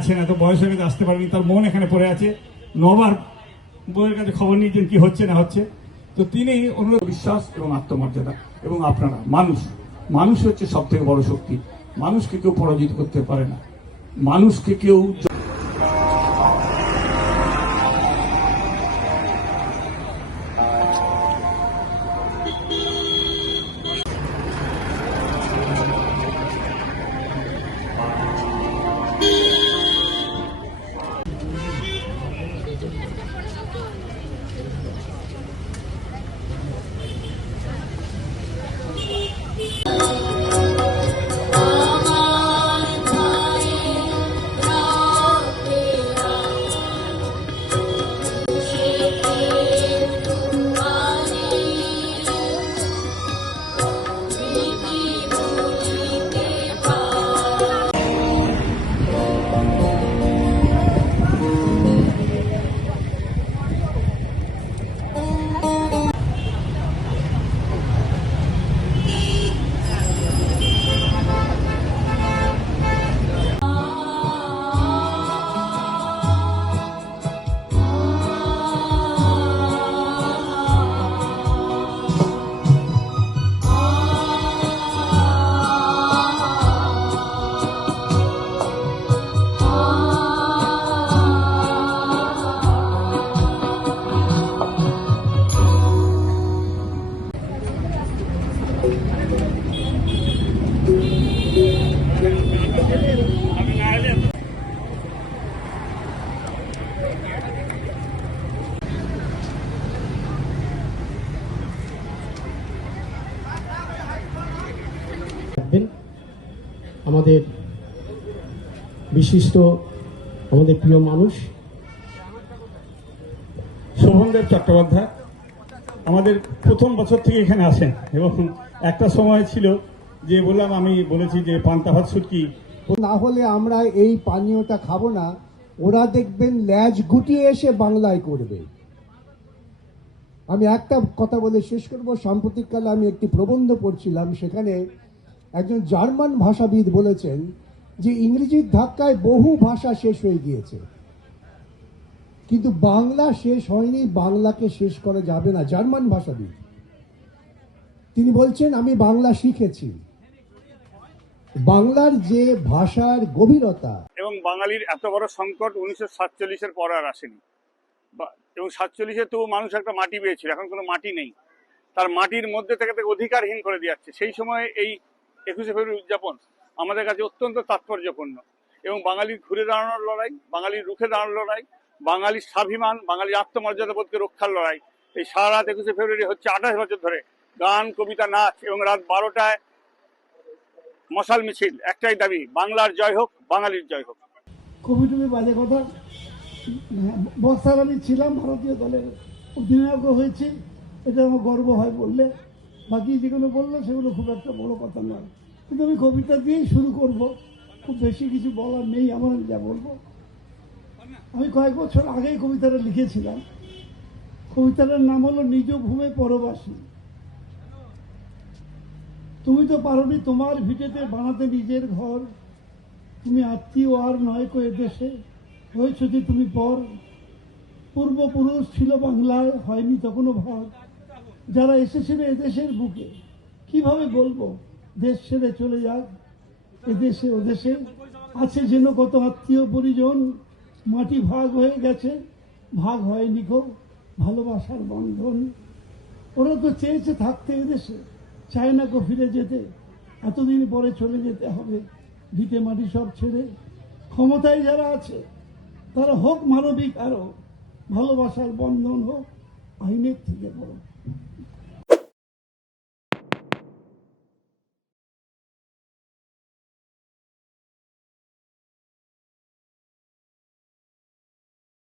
আছেন, এত বয়স হয়ে গেছে আসতে পারেনি, তার মন এখানে পড়ে আছে, নবার বইয়ের কাছে খবর নিয়েছেন কি হচ্ছে না হচ্ছে। তো তিনি অনুরোধ বিশ্বাস এবং আত্মমর্যাদা এবং আপনারা মানুষ হচ্ছে সব থেকে বড় শক্তি। মানুষকে কেউ পরাজিত করতে পারে না, মানুষকে কেউ আমাদের বিশিষ্ট, আমাদের প্রিয় মানুষ শোভনদেব চট্টোপাধ্যায় আমাদের প্রথম বছর থেকে এখানে আসেন, এবং একটা সময় ছিল যে আমি বলেছি যে পান্তা ভাত শুটকি না হলে আমরা এই পানীয়টা খাবো না, ওরা দেখবেন ল্যাজ গুটিয়ে এসে বাংলায় করবে। আমি একটা কথা বলে শেষ করব। সাম্প্রতিককালে আমি একটি প্রবন্ধ পড়ছিলাম, সেখানে একজন জার্মান ভাষাবিদ বলেছেন যে ইংরেজির ধাক্কায় বহু ভাষা শেষ হয়ে গিয়েছে, কিন্তু বাংলা শেষ হয়নি, বাংলাকে শেষ করা যাবে না। জার্মান ভাষাবিদ, তিনি বলছেন আমি বাংলা শিখেছি। বাংলার যে ভাষার গভীরতা, এবং বাঙালির এত বড় সংকট 1947-এর পর আর আসেনি, এবং 47-এ তবু মানুষ একটা মাটি পেয়েছিল, এখন কোনো মাটি নেই, তার মাটির মধ্যে থেকে অধিকারহীন করে দিয়ে যাচ্ছে। সেই সময় এই 21শে ফেব্রুয়ারি উদযাপন আমাদের কাছে অত্যন্ত তাৎপর্যপূর্ণ, এবং বাঙালির ঘুরে দাঁড়ানোর লড়াই, বাঙালির রুখে দাঁড়ানোর লড়াই, বাঙালির স্বাভিমান, বাঙালির আত্মমর্যাদা বোধকে রক্ষার লড়াই। এই সারা রাত 21শে ফেব্রুয়ারি হচ্ছে 28 বছর ধরে, গান, কবিতা, নাচ, এবং রাত 12টায় মশাল মিছিল। একটাই দাবি, বাংলার জয় হোক, বাঙালির জয় হোক। কবি বাজে কথা, বক্সার আমি ছিলাম, ভারতীয় দলের অধিনায়কও হয়েছি, এটা আমার গর্ব হয় বললে। বাকি যেগুলো বললো সেগুলো খুব একটা বড় কথা নয়, কিন্তু আমি কবিতা দিয়েই শুরু করব। খুব বেশি কিছু বলার নেই আমার, যা বলবো। আমি কয়েক বছর আগেই কবিতাটা লিখেছিলাম। কবিতাটার নাম হলো নিজ ভূমে পরবাসী। তুমি তো পারোনি তোমার ভিটেতে বানাতে নিজের ঘর, তুমি আত্মীয় আর নয় কো এদেশে, হয়েছ যে তুমি পর। পূর্বপুরুষ ছিল বাংলায়, হয়নি তখনও ভাগ। যারা এসেছিল এদেশের বুকে, কিভাবে বলবো দেশ ছেড়ে চলে যাক। এদেশে ওদেশে আছে যেন কত আত্মীয় পরিজন, মাটি ভাগ হয়ে গেছে, ভাগ হয়নি কো ভালোবাসার বন্ধন। ওরা তো চেয়েছে থাকতে এদেশে, চায় না কো ফিরে যেতে, এতদিন পরে চলে যেতে হবে ভিটে মাটি সব ছেড়ে। ক্ষমতায় যারা আছে তারা হোক মানবিক, আরো ভালোবাসার বন্ধন হোক আইনের থেকে বড়।